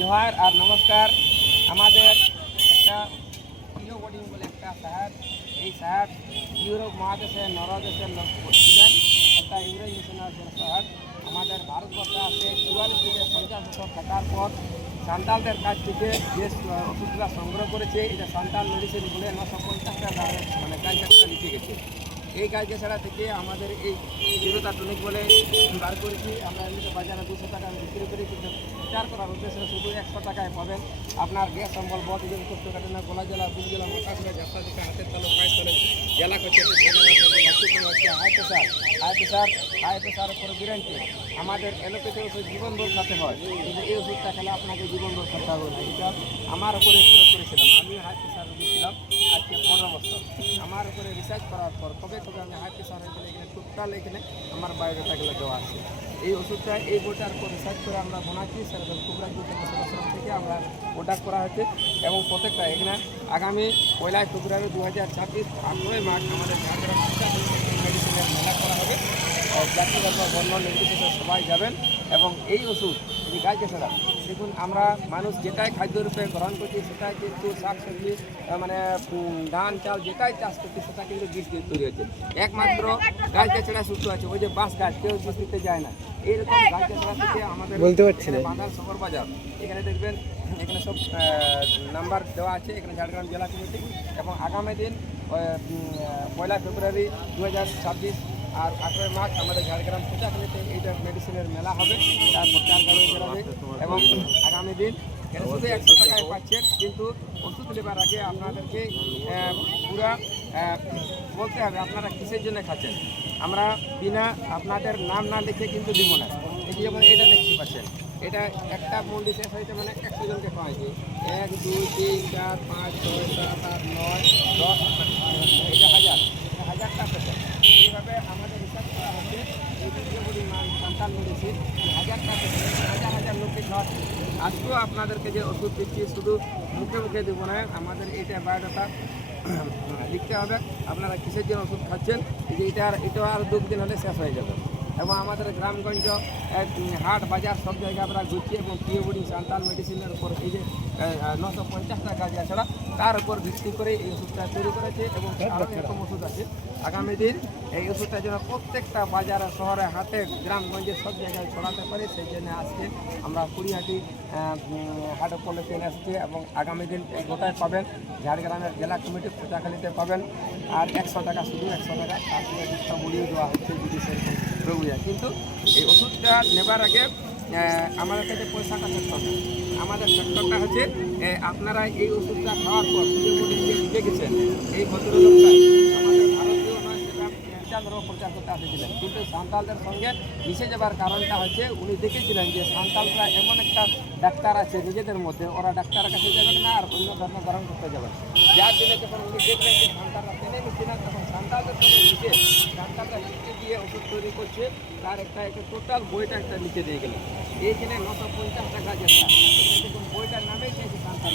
জোহার আর নমস্কার। আমাদের একটা প্রিয় বোর্ডিং বলে একটা সাহেব, এই সাহেব ইউরোপ মহাদেশে নরদেশের লোক ছিলেন। একটা ইংরেজ মিশনারি সাহেব আমাদের ভারতবর্ষে আসে ৪৪ থেকে ৫০ বছর থাকার পর সান্তালদের কাছ থেকে যে ওষুধগুলো সংগ্রহ করেছে, এটা সান্তাল মেডিসিন বলে ৯৫০টা মানে গাছগাছরা লিখে গেছে। এই গাছগাছড়া থেকে আমাদের এই জিরোটা টনিক বলে বার করেছি। আমরা এমনিতে বাজারে ২০০ টাকা বিক্রি করি, কিন্তু প্রচার করার উদ্দেশ্যে শুধু ১০০ টাকায় পাবেন। আপনার গ্যাস অম্বল, বদহজম, কোষ্ঠকাঠিন্য, গলা জ্বালা, বুক জ্বালা, মাথা ঘুরে, ঝাপটা দিতে, হাতের তালু, পায়ের তলে জ্বালা করছে, হাই প্রেশার উপরে গ্যারান্টি। আমাদের অ্যালোপ্যাথি ওষুধ জীবনভর খেতে হয়, কিন্তু এই ওষুধটা খেলে আপনাকে জীবনভর খেতে হবে না। এটা আমার উপরে প্রয়োগ করেছিলাম। আমি হাই প্রেশার রোগী ছিলাম আজকে ১৫ বছর। আমার উপরে রিসার্চ করার পর কবে আমি হাই প্রেশার হয়ে গেলে এখানে টোটাল এখানে আমার বায়োডাটাগুলো দেওয়া আছে। এই ওষুধটা এই বইটার উপর রিসার্চ করে আমরা বানাচ্ছি। সেরকম কুবরাজ থেকে আমরা প্রোডাক্ট করা হয়েছে এবং প্রত্যেকটা এখানে আগামী ১ ফেব্রুয়ারি ২০২৬ ৮ই মার্চ আমাদের ঝাড়গ্রাম মেডিসিনের মেলা করা হবে। জাতি ধর্ম বর্ণ নির্বিশেষে সবাই যাবেন এবং এই ওষুধ এই গাছগাছড়া দেখুন, আমরা মানুষ যেটাই খাদ্যরূপে গ্রহণ করছি সেটাই কিন্তু শাকসবজি মানে ধান চাল যেটাই চাষ করছি সেটা কিন্তু বীজ দিয়ে তৈরি হচ্ছে। একমাত্র গাছগাছড়া সুস্থ আছে, ওই যে বাঁশ গাছ কেউ বীজ দিতে যায় না। এইরকম গাছগাছড়া থেকে আমাদের বলতে পারছি না। বাঁধার শহর বাজার এখানে দেখবেন, এখানে সব নাম্বার দেওয়া আছে এখানে ঝাড়গ্রাম জেলা কমিটি। এবং আগামী দিন ১ ফেব্রুয়ারি ২০২৬ আর ৮ই মার্চ আমাদের ঝাড়গ্রাম পূজাখালীতে এইটা মেডিসিনের মেলা হবে, তার প্রচার বেরোবে। এবং আগামী দিন এটা শুধু ১০০ টাকায় পাচ্ছেন, কিন্তু ওষুধ নেবার আগে আপনাদেরকে পুরা বলতে হবে আপনারা কিসের জন্য খাচ্ছেন। আমরা বিনা আপনাদের নাম না লিখে কিন্তু দিব না। এই যে যেমন এটা দেখতে পাচ্ছেন, এটা একটা মন্ডি শেষ হয়েছে মানে ১০০ জনকে খাওয়াইছে। ১ ২ ৩ ৪ ৫ ৬ ৭ ৮ ৯ ১০ এটা হাজারটা পেশেন্ট। এইভাবে আমাদের রিসার্চ করা হচ্ছে। এই ভিডিওগুলি সন্তান মেডিসিন হাজারটা পেশেন্ট, হাজার হাজার লোককে খাওয়াচ্ছে। আজকেও আপনাদেরকে যে ওষুধ দিচ্ছি শুধু মুখে মুখে দেবো না, আমাদের এইটা বায়োডাটা লিখতে হবে আপনারা কিসের জন্য ওষুধ খাচ্ছেন। যে এটা আর ২ দিন হলে শেষ হয়ে যাবে। এবং আমাদের গ্রামগঞ্জ হাট বাজার সব জায়গায় আমরা ঘুরছি এবং প্রিয় বোর্ডিং সান্তাল মেডিসিনের উপর এই যে ৯৫০টা গাছগাছড়া তার উপর ভিত্তি করে এই ওষুধটা তৈরি করেছে। এবং আরও এরকম ওষুধ আছে। আগামী দিন এই ওষুধটা যেন প্রত্যেকটা বাজারে, শহরে, হাটে, গ্রামগঞ্জে সব জায়গায় ছড়াতে পারে, সেই জন্য আজকে আমরা কুড়িয়াটি হাট উপলক্ষে এসেছি। এবং আগামী দিন এই গোটায় পাবেন ঝাড়গ্রামের জেলা কমিটি পূজাখালীতে পাবেন। আর ১০০ টাকা, শুধু ১০০ টাকা, তার সঙ্গে কিছুটা মুড়িয়ে দেওয়া হচ্ছে যদি সেরকম রোগীরা। কিন্তু এই ওষুধটা নেবার আগে আমাদের কাছে পয়সাটা ফ্যাক্টর না। আমাদের ফ্যাক্টরটা হচ্ছে আপনারা এই ওষুধটা খাওয়ার পর লিখে গেছেন। এই ভদ্রলোকটা আমাদের ভারতীয় নয়, সেটা ধর্ম প্রচার করতে আসেছিলেন, কিন্তু সান্তালদের সঙ্গে মিশে যাবার কারণটা হচ্ছে উনি দেখেছিলেন যে সান্তালরা এমন একটা ডাক্তার আছে নিজেদের মধ্যে, ওরা ডাক্তারের কাছে যাবেন না আর অন্য ধর্ম ধারণ করতে যাবেন। যার জন্য যখন উনি দেখলেন যে সান্তালরা টেনে নিচ্ছে না, তখন সান্তালদের সঙ্গে মিশে সান্তালরা লিখে দিয়ে ওষুধ তৈরি করছে, তার একটা টোটাল বইটা একটা লিখে দিয়ে গেলেন। এইখানে ৯৫০ টাকা যেটা দেখুন, বইটার নামেই চাইছে সান্তাল।